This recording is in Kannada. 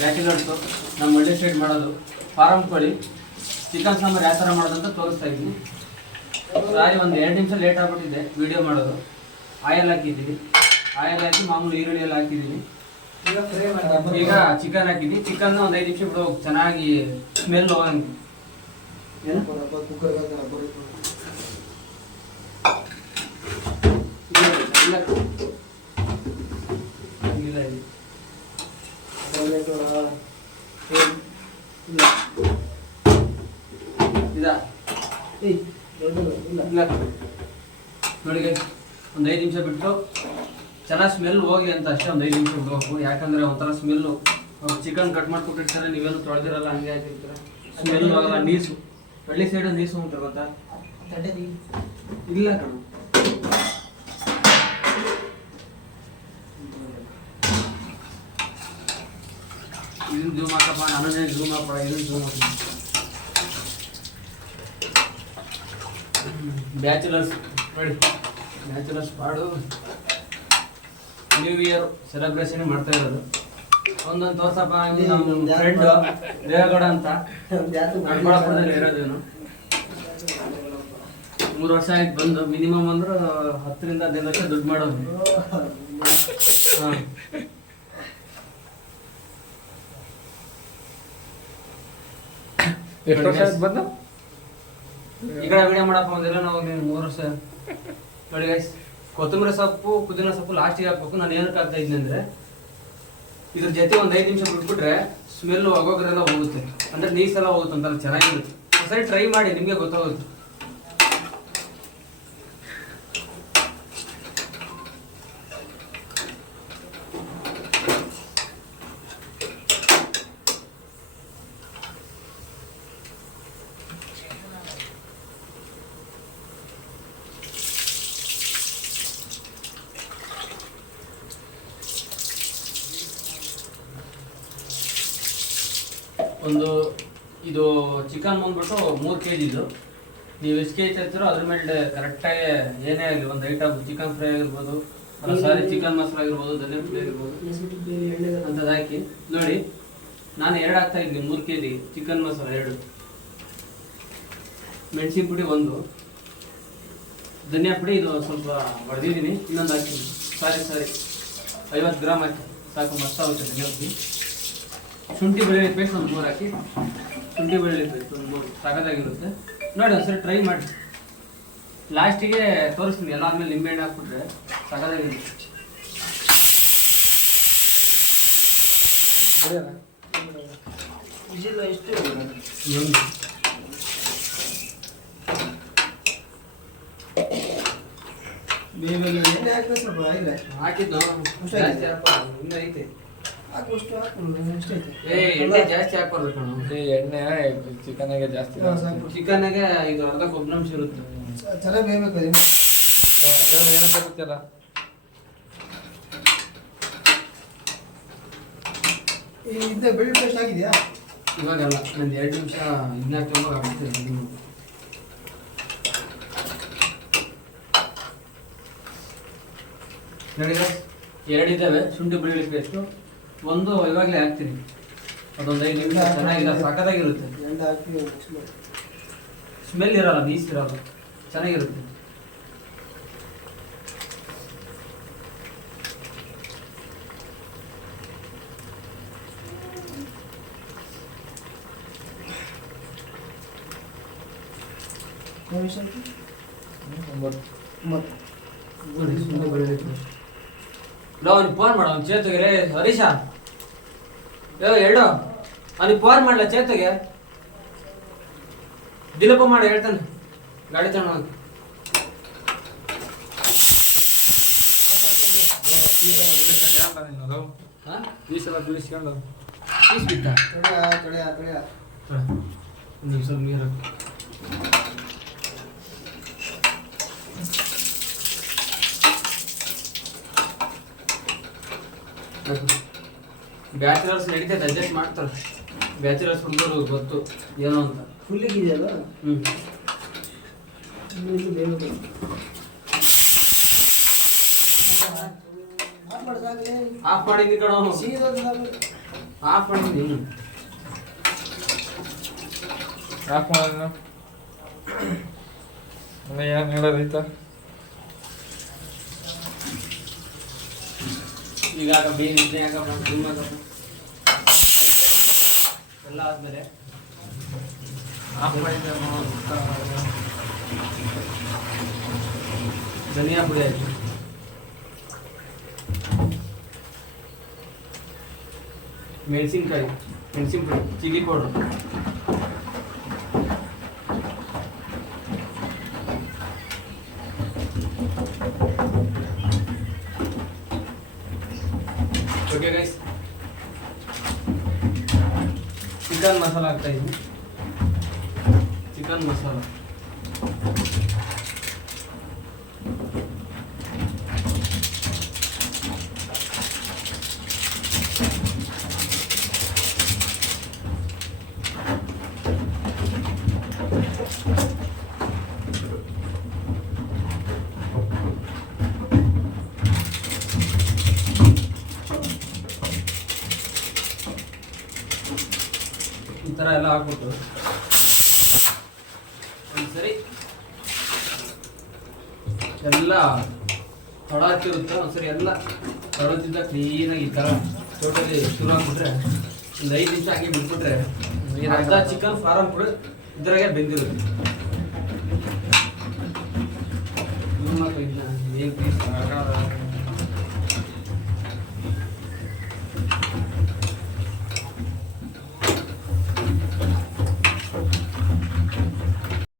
ಬ್ಯಾಚುಲರ್ಸು ನಮ್ಮ ಒಳ್ಳೆ ಸೈಡ್ ಮಾಡೋದು ಫಾರಮ್ ಕೋಳಿ ಚಿಕನ್ ಸಾಂಬಾರು ಯಾವ ಥರ ಮಾಡೋದಂತ ತೋರಿಸ್ತಾ ಇದ್ದೀನಿ. ಸಾರಿ ಒಂದು 2 ನಿಮಿಷ ಲೇಟ್ ಆಗ್ಬಿಟ್ಟಿದೆ ವಿಡಿಯೋ ಮಾಡೋದು. ಆಯಲ್ ಹಾಕಿದ್ದೀವಿ, ಆಯಲ್ ಹಾಕಿ ಮಾಮೂಲಿ ಈರುಳ್ಳಿ ಎಲ್ಲ ಹಾಕಿದ್ದೀನಿ. ಈಗ ಚಿಕನ್ ಹಾಕಿದ್ವಿ. ಚಿಕನ್ ಒಂದು 5 ನಿಮಿಷ ಬಿಡು ಚೆನ್ನಾಗಿ ಸ್ಮೆಲ್ ಹೋಗಂಗೆ. ಏನು ಇಲ್ಲ ಇದೆ ನೋಡಿ ಒಂದು 5 ನಿಮಿಷ ಬಿಟ್ಟು ಚೆನ್ನಾಗಿ ಸ್ಮೆಲ್ ಹೋಗಿ ಅಂತ ಅಷ್ಟೇ. ಒಂದು 5 ನಿಮಿಷ ಬಿಡಬೇಕು, ಯಾಕಂದರೆ ಒಂಥರ ಸ್ಮೆಲ್ಲು ಚಿಕನ್ ಕಟ್ ಮಾಡ್ಕೊಟ್ಟಿರ್ತಾರೆ, ನೀವೇನು ತೊಳೆದಿರಲ್ಲ, ಹಂಗೆ ಹಾಕಿರ್ತಾರೆ, ಸ್ಮೆಲ್ ಹೋಗಲ್ಲ. ನೀಸು ಹಳ್ಳಿ ಸೈಡು ನೀಸು ಅಂತ ಗೊತ್ತಾ? ಇಲ್ಲ ಕಣ, ಇದನ್ನು ಝೂಮ್ ಹಾಕಪ್ಪ, ನಾನು ಝೂಮ್ ಹಾಕಪ್ಪ, ಇದನ್ನು ಝೂಮ್ ಹಾಕಿ. ಬ್ಯಾಚುಲರ್ಸ್ ನೋಡಿ, ಬ್ಯಾಚುಲರ್ಸ್ ಪಾಡು ನ್ಯೂ ಇಯರ್ ಸೆಲೆಬ್ರೇಷನ್ ಮಾಡ್ತಾ ಇರೋದು. ಒಂದೊಂದು ತೋರ್ಸಪ್ಪ. ನಮ್ಮ ಫ್ರೆಂಡ್ ದೇವೇಗೌಡ ಅಂತ ದೊಡ್ಡಬಳ್ಳಾಪುರದಲ್ಲಿ ಇರೋದೇನು. 3 ವರ್ಷ ಆಯ್ತು ಬಂದು. ಮಿನಿಮಮ್ ಅಂದ್ರೆ 10 ರಿಂದ 15 ಲಕ್ಷ ದುಡ್ಡು ಮಾಡೋದು. ಹಾಂ, ಎಷ್ಟು ವರ್ಷ ಆಯ್ತು ಬಂದು? ಈ ಕಡೆ ವಿಡಿಯೋ ಮಾಡಪ್ಪ ಒಂದಿಲ್ಲ. ನಾವು 3 ವರ್ಷ ನೋಡಿ ಗೈಸ್. ಕೊತ್ತಂಬರಿ ಸೊಪ್ಪು, ಪುದೀನ ಸೊಪ್ಪು ಲಾಸ್ಟಿಗೆ ಹಾಕ್ಬೇಕು. ನಾನು ಏನಕ್ಕೆ ಹಾಕ್ತಾ ಇದ್ದೀನಿ ಅಂದರೆ, ಇದ್ರ ಜೊತೆ ಒಂದು 5 ನಿಮಿಷ ಬಿಟ್ಬಿಟ್ರೆ ಸ್ಮೆಲ್ಲು ಹೋಗೋದ್ರೆಲ್ಲ ಹೋಗುತ್ತೆ, ಅಂದರೆ ನೀಸೆಲ್ಲ ಹೋಗುತ್ತೆ, ಒಂಥರ ಚೆನ್ನಾಗಿರುತ್ತೆ. ಒಂದ್ಸರಿ ಟ್ರೈ ಮಾಡಿ, ನಿಮಗೆ ಗೊತ್ತಾಗುತ್ತೆ. ಒಂದು ಇದು ಚಿಕನ್ ಬಂದ್ಬಿಟ್ಟು 3 kg ಇದು. ನೀವು ಎಷ್ಟು ಕೆಜಿ ತರ್ತೀರೋ ಅದ್ರ ಮೇಲೆ ಕರೆಕ್ಟಾಗಿ ಏನೇ ಆಗಲಿ ಒಂದು ಐಟಮ್, ಚಿಕನ್ ಫ್ರೈ ಆಗಿರ್ಬೋದು, ಸಾರಿ ಚಿಕನ್ ಮಸಾಲ ಆಗಿರ್ಬೋದು, ಧನಿಯಾ ಪುಡಿ ಆಗಿರ್ಬೋದು ಅಂಥದ್ದು ಹಾಕಿ ನೋಡಿ. ನಾನು 2 ಹಾಕ್ತಾ ಇದ್ದೀನಿ 3 kg ಚಿಕನ್ ಮಸಾಲ 2, ಮೆಣಸಿನ ಪುಡಿ 1, ಧನಿಯಾ ಪುಡಿ ಇದು ಸ್ವಲ್ಪ ಹೊಡೆದಿದ್ದೀನಿ, ಇನ್ನೊಂದು ಹಾಕ್ತೀನಿ. ಸಾರಿ 50 ಗ್ರಾಮ್ ಹಾಕಿ ಸಾಕು, ಮಸ್ತಾಗುತ್ತೆ ಧನಿಯಾ ಪುಡಿ. ಶುಂಠಿ ಬೆಳ್ಳುಳ್ಳಿ ಪೇಸ್ಟ್ ಒಂದು 3 ಹಾಕಿ, ಶುಂಠಿ ಬೆಳ್ಳುಳ್ಳಿ ಪೇಸ್ಟ್ ಒಂದು 3 ಸಾಕಾಗಿರುತ್ತೆ. ನೋಡಿ ಒಂದ್ಸರಿ ಟ್ರೈ ಮಾಡಿ. ಲಾಸ್ಟಿಗೆ ತೋರಿಸ್ತೀನಿ ಎಲ್ಲ ಆದಮೇಲೆ ನಿಂಬೆಹಣ್ಣು ಹಾಕ್ಬಿಟ್ರೆ ಸಾಕಾಗಿರುತ್ತೆ. ಹಾಕಿದ್ದು ಇನ್ನೂ ಐತೆ. ಎಣ್ಣೆ ಜಾಸ್ತಿ ಹಾಕೋದು. ಎಣ್ಣೆ ಚಿಕನ್ಗೆ ಜಾಸ್ತಿ, ಚಿಕನ್ಗೆ ಇದು ಅರ್ಧ ಕೊಬ್ಬರಿ ಇರುತ್ತೆ. ಚೆನ್ನಾಗಿ ಬೇಯಬೇಕು. ಏನು ಬರುತ್ತಲ್ಲ, ಇದು ಬೆಳ್ಳುಳ್ಳಿ ಪೇಸ್ಟ್ ಆಗಿದೆಯಾ? ಇವಾಗಲ್ಲ, ಒಂದು 2 ನಿಮಿಷ ಇದನ್ನ ಆಗುತ್ತೆ. ನೋಡಿ 2 ಇದ್ದಾವೆ ಶುಂಠಿ ಬೆಳ್ಳುಳ್ಳಿ ಪೇಸ್ಟು. 1 ಇವಾಗಲೇ ಹಾಕ್ತೀನಿ, ಅದೊಂದು 5 ನಿಮಿಷ ಚೆನ್ನಾಗಿಲ್ಲ, ಸಖತ್ತಾಗಿರುತ್ತೆ. ಸ್ಮೆಲ್ ಇರಲ್ಲ, ನೀಸ್ ಇರಲ್ಲ, ಚೆನ್ನಾಗಿರುತ್ತೆ. ಅವ್ನಿಗೆ ಫೋನ್ ಮಾಡ, ಅವ್ನು ಚೇತಗೆ ಹರೀಶ ಅವ್ನಿಗೆ ಫೋನ್ ಮಾಡಲ, ಚೇತಗೆ ದಿಲಪ ಮಾಡಿ ಹೇಳ್ತಾನೆ ಗಾಡಿ ತಗೊಂಡು. ಈ ಸಲ ಬೀಳಿಸ್ಕೊಂಡು ಬಿಟ್ಟ ಒಂದು ಸ್ವಲ್ಪ ನೀರು ಬ್ಯಾಚುಲರ್ಸ್ ನಡೀತೈತೆ, ಅಡ್ಜಸ್ಟ್ ಮಾಡ್ತಾರೆ. ಬ್ಯಾಚುಲರ್ಸ್ ಹುಡುಗರು ಗೊತ್ತು ಏನೋ ಅಂತ. ಫುಲ್ಲಿಗಿದೆಯಲ್ಲ, ಆಫ್ ಮಾಡಿದ್ವಿ ಕಣ. ಆಫ್ ಮಾಡಿದ್ದೀನಿ. ಆಫ್ ಮಾಡೋಣ. ಏನು ಹೇಳೋದೈತ? ಈಗ ಬೇರೆ ಇಡ್ಲಿ ಹಾಕಪ್ಪ, ಧೂಮ್ ಹಾಕಪ್ಪ. ಎಲ್ಲ ಆದ್ಮೇಲೆ ಆಫ್ ಮಾಡಿದ್ದೆ ಧನಿಯಾ ಪುಡಿ ಹಾಕಿ, ಮೆಣಸಿನ್ಕಾಯಿ ಪುಡಿ, chilli powder, okay guys. Chicken masala ಹಾಕ್ತಾ ಇದ್ದೀನಿ. ಚಿಕನ್ ಮಸಾಲ ಈ ಥರ ಎಲ್ಲ ಹಾಕ್ಬಿಟ್ಟು ಒಂದ್ಸರಿ ಎಲ್ಲ ತಡ ಹತ್ತಿರುತ್ತೆ. ಒಂದ್ಸರಿ ಎಲ್ಲ ತಡೋದ್ರಿಂದ ಕ್ಲೀನಾಗಿ ಈ ಥರ ಟೋಟಲಿ ಶುರು ಹಾಕ್ಬಿಟ್ರೆ ಒಂದು 5 ನಿಮಿಷ ಹಾಕಿ ಬಿಟ್ಬಿಟ್ರೆ ಅರ್ಧ ಚಿಕನ್ ಫಾರಮ್ ಕೂಡ ಇದ್ರಾಗೆ ಬೆಂದಿರುತ್ತೆ. ಏನು ಪೀಸ್